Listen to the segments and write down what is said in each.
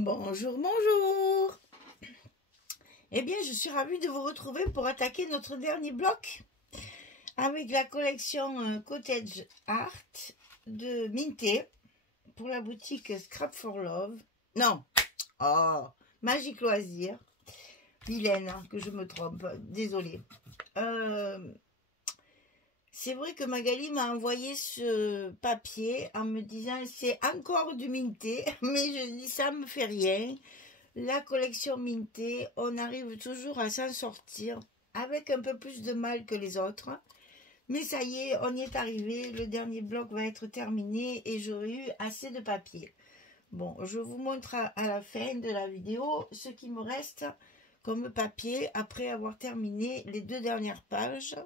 Bonjour, bonjour. Eh bien, je suis ravie de vous retrouver pour attaquer notre dernier bloc avec la collection Cottage Art de Minté pour la boutique Scrap for Love. Non, Magic Loisir. Vilaine, que je me trompe, désolée. C'est vrai que Magali m'a envoyé ce papier en me disant c'est encore du Minté, mais je dis ça me fait rien. La collection Minté, on arrive toujours à s'en sortir avec un peu plus de mal que les autres. Mais ça y est, on y est arrivé. Le dernier bloc va être terminé et j'aurai eu assez de papier. Bon, je vous montre à la fin de la vidéo ce qui me reste comme papier après avoir terminé les 2 dernières pages.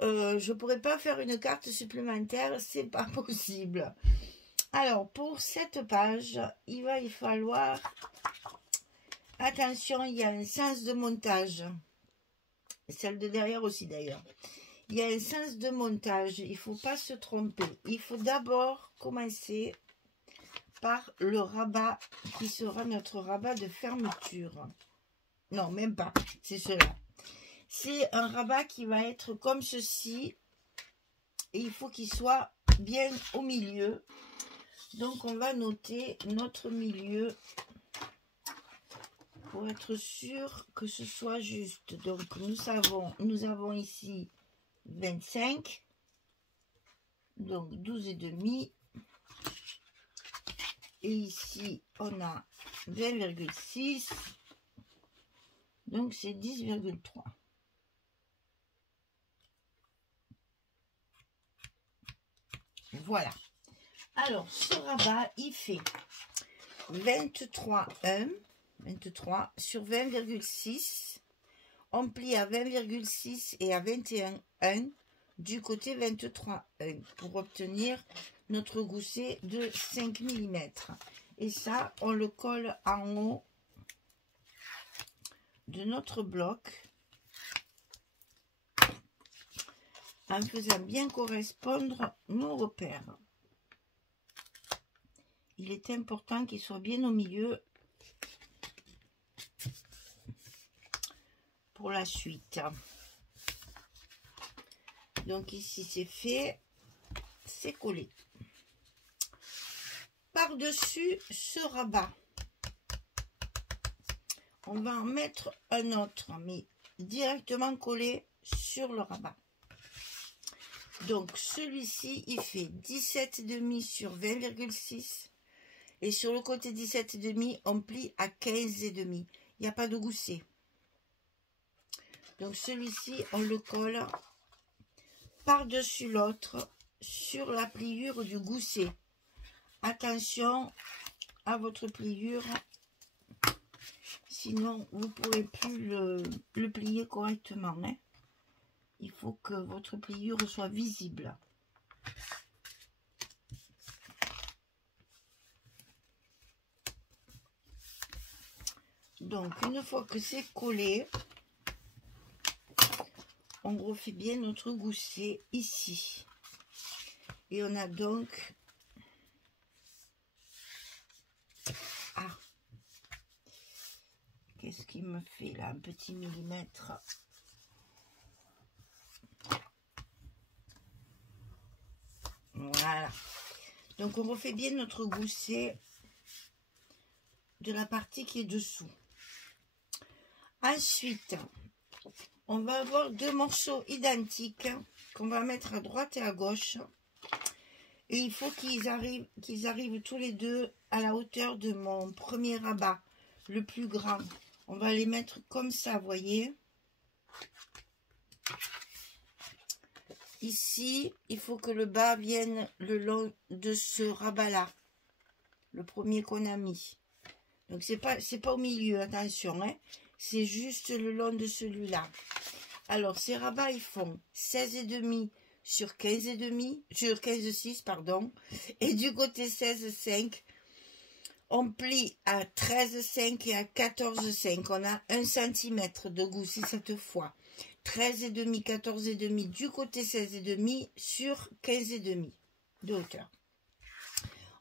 Je ne pourrais pas faire une carte supplémentaire, c'est pas possible. Alors, pour cette page, il va y falloir... Attention, il y a un sens de montage. Celle de derrière aussi d'ailleurs. Il y a un sens de montage. Il ne faut pas se tromper. Il faut d'abord commencer par le rabat qui sera notre rabat de fermeture. Non, même pas. C'est cela. C'est un rabat qui va être comme ceci. Et il faut qu'il soit bien au milieu. Donc, on va noter notre milieu pour être sûr que ce soit juste. Donc, nous avons ici 25. Donc, 12,5. Et ici, on a 20,6. Donc, c'est 10,3. Voilà. Alors, ce rabat, il fait 23,1. 23 sur 20,6. On plie à 20,6 et à 21,1 du côté 23,1 pour obtenir notre gousset de 5 mm. Et ça, on le colle en haut de notre bloc en faisant bien correspondre nos repères. Il est important qu'il soit bien au milieu pour la suite. Donc ici c'est fait, c'est collé. Par-dessus ce rabat, on va en mettre un autre, mais directement collé sur le rabat. Donc celui-ci, il fait 17,5 sur 20,6. Et sur le côté 17,5, on plie à 15,5. Il n'y a pas de gousset. Donc celui-ci, on le colle par-dessus l'autre sur la pliure du gousset. Attention à votre pliure, sinon vous ne pourrez plus le plier correctement. Hein. Il faut que votre pliure soit visible. Donc une fois que c'est collé, on refait bien notre gousset ici. Et on a donc... qu'est-ce qu'il me fait là? Un petit millimètre. Voilà. Donc on refait bien notre gousset de la partie qui est dessous. Ensuite, on va avoir 2 morceaux identiques qu'on va mettre à droite et à gauche. Et il faut qu'ils arrivent tous les deux à la hauteur de mon premier rabat, le plus grand. On va les mettre comme ça, vous voyez. Ici, il faut que le bas vienne le long de ce rabat-là. Le premier qu'on a mis. Donc, c'est pas au milieu, attention, hein. C'est juste le long de celui-là. Alors, ces rabats, ils font 16,5 sur 15,5, sur 15,6, pardon. Et du côté 16,5, on plie à 13,5 et à 14,5. On a 1 cm de gousset cette fois. 13,5, 14,5 du côté 16,5 sur 15,5 de hauteur.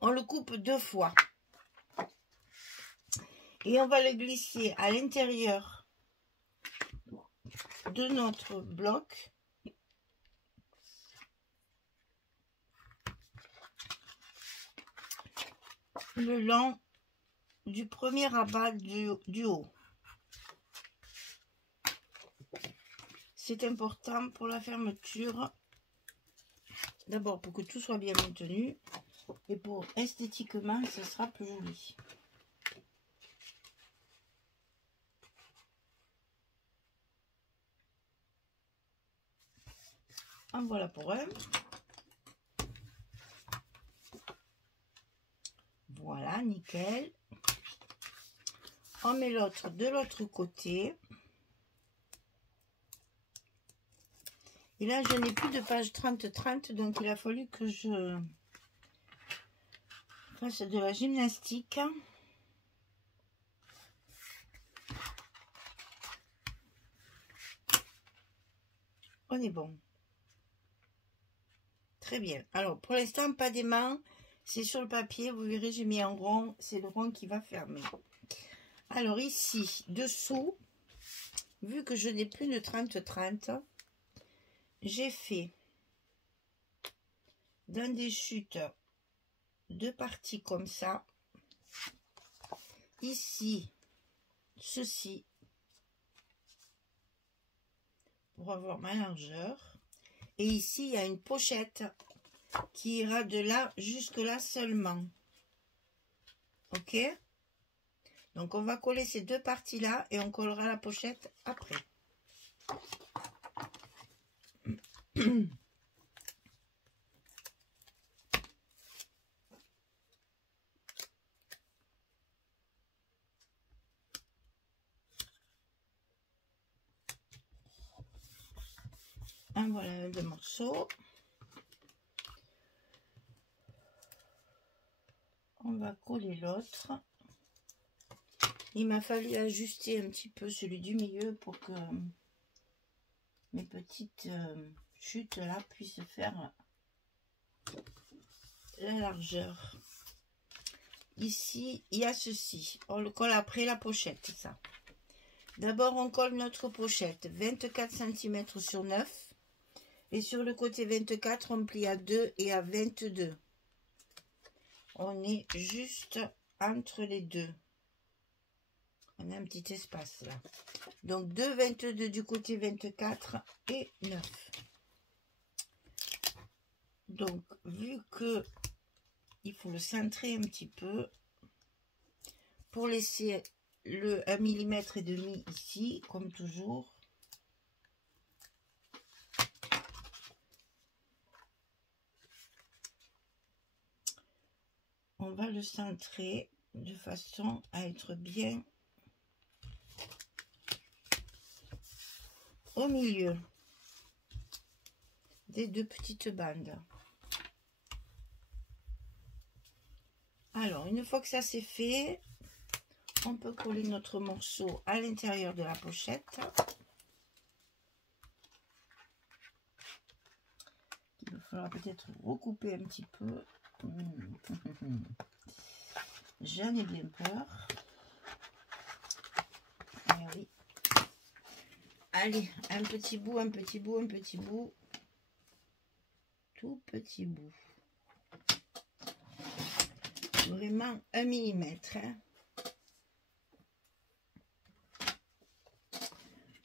On le coupe 2 fois. Et on va le glisser à l'intérieur de notre bloc. Le long du premier rabat du haut. C'est important pour la fermeture. D'abord pour que tout soit bien maintenu. Et pour esthétiquement, ce sera plus joli. En voilà pour un. Voilà, nickel. On met l'autre de l'autre côté. Et là, je n'ai plus de page 30-30, donc il a fallu que je fasse de la gymnastique. On est bon. Très bien. Alors, pour l'instant, pas d'aimant. C'est sur le papier. Vous verrez, j'ai mis en rond. C'est le rond qui va fermer. Alors, ici, dessous, vu que je n'ai plus de 30-30, j'ai fait dans des chutes deux parties comme ça. Ici, ceci, pour avoir ma largeur. Et ici, il y a une pochette qui ira de là jusque là seulement. Ok? Donc, on va coller ces deux parties-là et on collera la pochette après. Un voilà deux morceaux. On va coller l'autre. Il m'a fallu ajuster un petit peu celui du milieu pour que mes petites chutes là puissent faire la largeur. Ici, il y a ceci. On le colle après la pochette, ça. D'abord, on colle notre pochette 24 cm sur 9. Et sur le côté 24, on plie à 2 et à 22. On est juste entre les deux. On a un petit espace là. Donc 2, 22 du côté 24 et 9. Donc, vu que il faut le centrer un petit peu pour laisser le 1,5 mm ici, comme toujours. On va le centrer de façon à être bien au milieu des deux petites bandes. Alors, une fois que ça c'est fait, on peut coller notre morceau à l'intérieur de la pochette. Il va falloir peut-être recouper un petit peu. J'en ai bien peur. Mais oui. Allez, un petit bout, un petit bout, un petit bout. Tout petit bout. Vraiment 1 mm. Hein.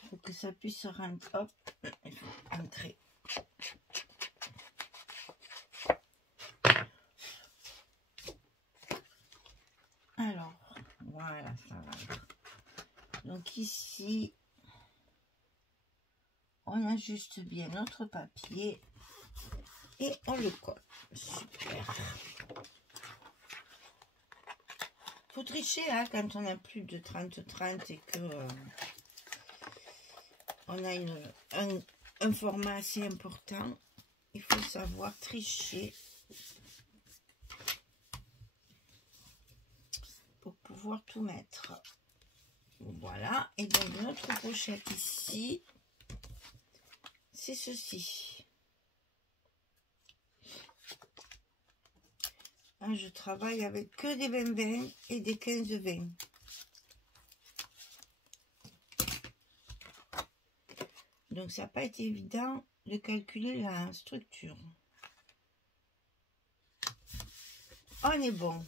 Faut que ça puisse rentrer. Hop, il faut entrer. Alors, voilà, ça va. Donc ici, on ajuste bien notre papier et on le colle. Super. Faut tricher hein, quand on a plus de 30-30 et que on a un format assez important. Il faut savoir tricher pour pouvoir tout mettre. Voilà. Et donc notre pochette ici, c'est ceci. Hein, je travaille avec que des 20-20 et des 15-20. Donc ça n'a pas été évident de calculer la structure. On est bon.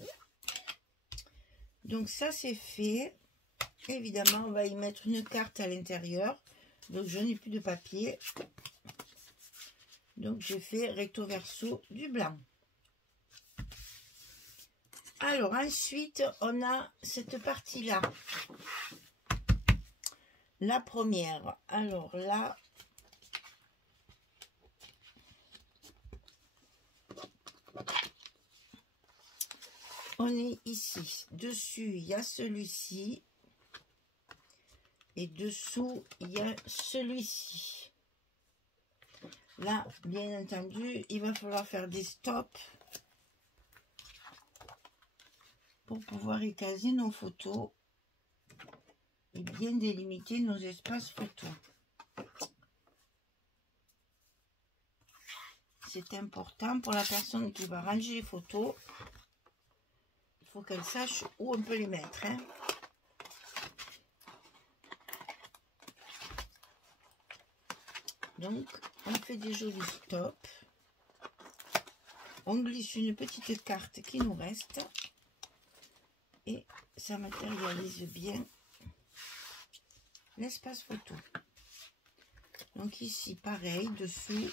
Donc ça c'est fait. Évidemment, on va y mettre une carte à l'intérieur. Donc je n'ai plus de papier. Donc je fais recto verso du blanc. Alors ensuite, on a cette partie-là. La première. Alors là, on est ici. Dessus, il y a celui-ci. Et dessous, il y a celui-ci. Là, bien entendu, il va falloir faire des stops pour pouvoir y caser nos photos et bien délimiter nos espaces photos. C'est important pour la personne qui va ranger les photos. Il faut qu'elle sache où on peut les mettre, hein. Donc, on fait des jolis stops. On glisse une petite carte qui nous reste. Et ça matérialise bien l'espace photo. Donc ici, pareil, dessous.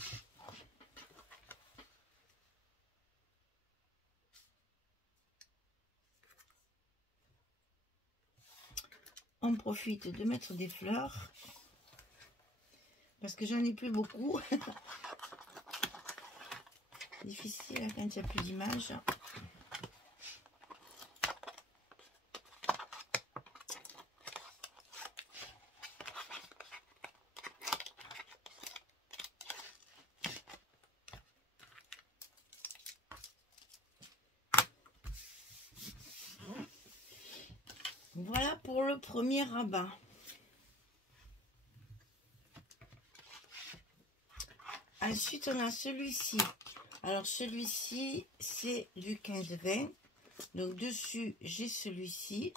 On profite de mettre des fleurs. Parce que j'en ai plus beaucoup. Difficile hein, quand il n'y a plus d'images. Voilà pour le premier rabat. Ensuite, on a celui-ci. Alors, celui-ci, c'est du 15-20. Donc, dessus, j'ai celui-ci.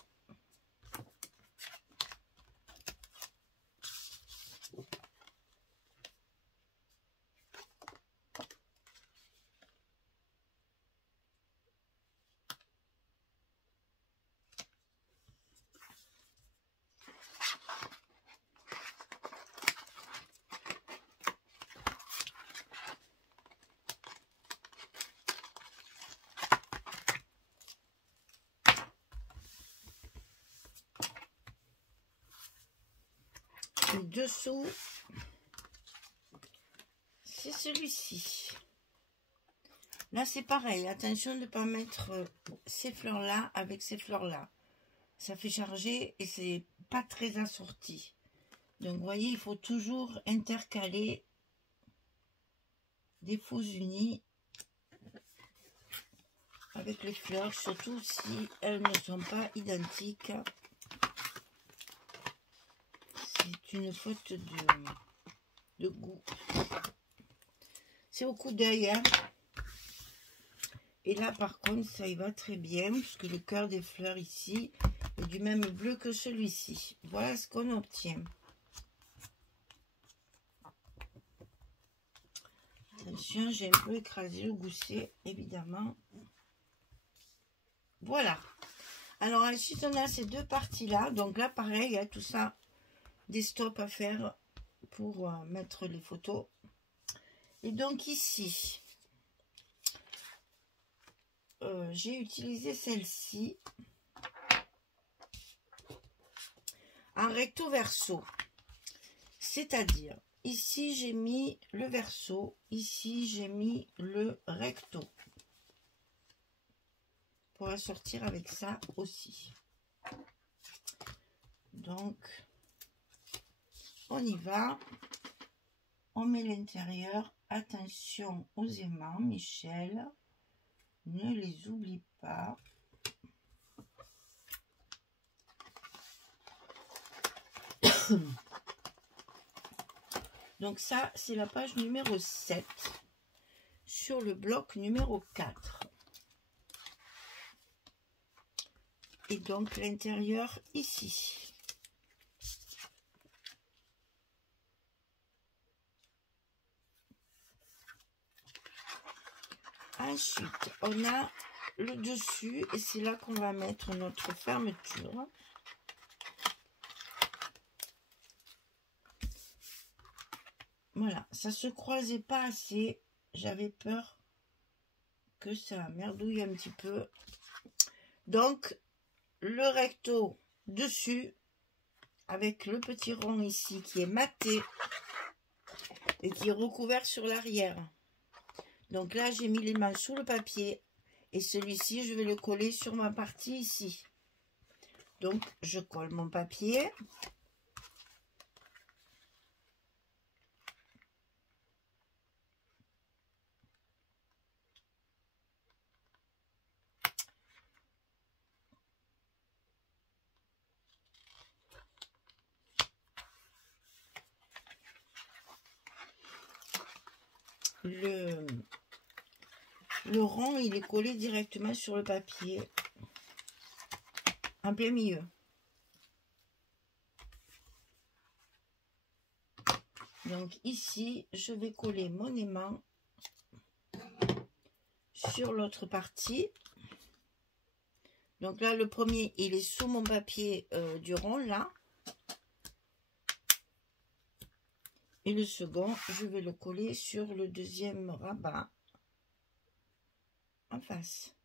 Et dessous, c'est celui-ci. Là, c'est pareil. Attention de ne pas mettre ces fleurs-là avec ces fleurs-là. Ça fait charger et c'est pas très assorti. Donc, vous voyez, il faut toujours intercaler des faux unis avec les fleurs, surtout si elles ne sont pas identiques. C'est une faute de goût. C'est au coup d'œil, hein. Et là, par contre, ça y va très bien, puisque le cœur des fleurs ici est du même bleu que celui-ci. Voilà ce qu'on obtient. Attention, j'ai un peu écrasé le gousset, évidemment. Voilà. Alors, ensuite, on a ces deux parties-là. Donc là, pareil, il y a tout ça, des stops à faire pour mettre les photos. Et donc ici, j'ai utilisé celle-ci en recto verso. C'est-à-dire, ici, j'ai mis le verso. Ici, j'ai mis le recto. On va sortir avec ça aussi. Donc, on y va. On met l'intérieur. Attention aux aimants, Michel. Ne les oublie pas. Donc ça, c'est la page numéro 7 sur le bloc numéro 4. Et donc l'intérieur ici. Ensuite, on a le dessus et c'est là qu'on va mettre notre fermeture. Voilà, ça se croisait pas assez. J'avais peur que ça merdouille un petit peu. Donc, le recto dessus, avec le petit rond ici qui est maté et qui est recouvert sur l'arrière. Donc là, j'ai mis les mains sous le papier et celui-ci, je vais le coller sur ma partie ici. Donc, je colle mon papier. Le rond, il est collé directement sur le papier, en plein milieu. Donc ici, je vais coller mon aimant sur l'autre partie. Donc là, le premier, il est sous mon papier du rond, là. Et le second, je vais le coller sur le deuxième rabat en face.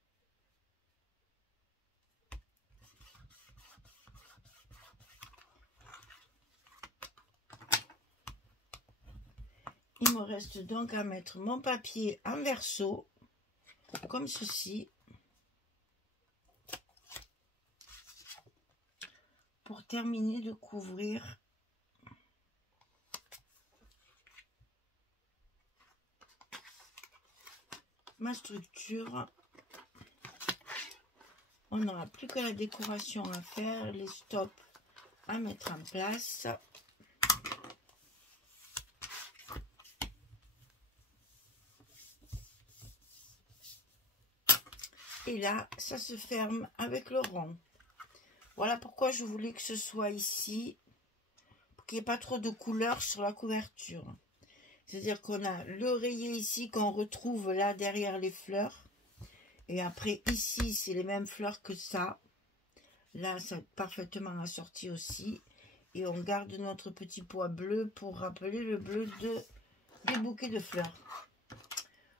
Il me reste donc à mettre mon papier en verso, comme ceci, pour terminer de couvrir ma structure. On n'aura plus que la décoration à faire, les stops à mettre en place. Et là, ça se ferme avec le rond. Voilà pourquoi je voulais que ce soit ici, pour qu'il n'y ait pas trop de couleurs sur la couverture. C'est-à-dire qu'on a le rayé ici qu'on retrouve là derrière les fleurs. Et après ici, c'est les mêmes fleurs que ça. Là, ça est parfaitement assorti aussi. Et on garde notre petit pois bleu pour rappeler le bleu des bouquets de fleurs.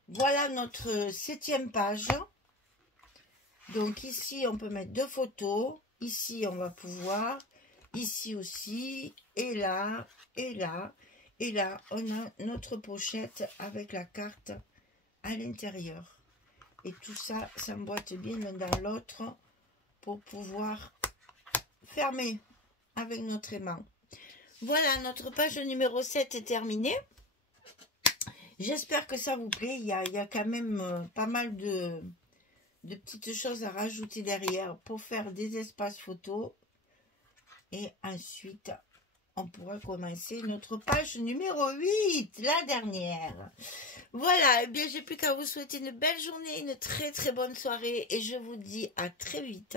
Voilà notre 7e page. Donc ici, on peut mettre 2 photos. Ici, on va pouvoir. Ici aussi. Et là, et là. Et là, on a notre pochette avec la carte à l'intérieur. Et tout ça s'emboîte bien l'un dans l'autre pour pouvoir fermer avec notre aimant. Voilà, notre page numéro 7 est terminée. J'espère que ça vous plaît. Il y a quand même pas mal de petites choses à rajouter derrière pour faire des espaces photos. Et ensuite, on pourra commencer notre page numéro 8, la dernière. Voilà, eh bien, j'ai plus qu'à vous souhaiter une belle journée, une très très bonne soirée. Et je vous dis à très vite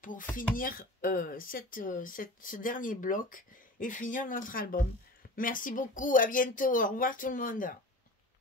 pour finir ce dernier bloc et finir notre album. Merci beaucoup, à bientôt, au revoir tout le monde.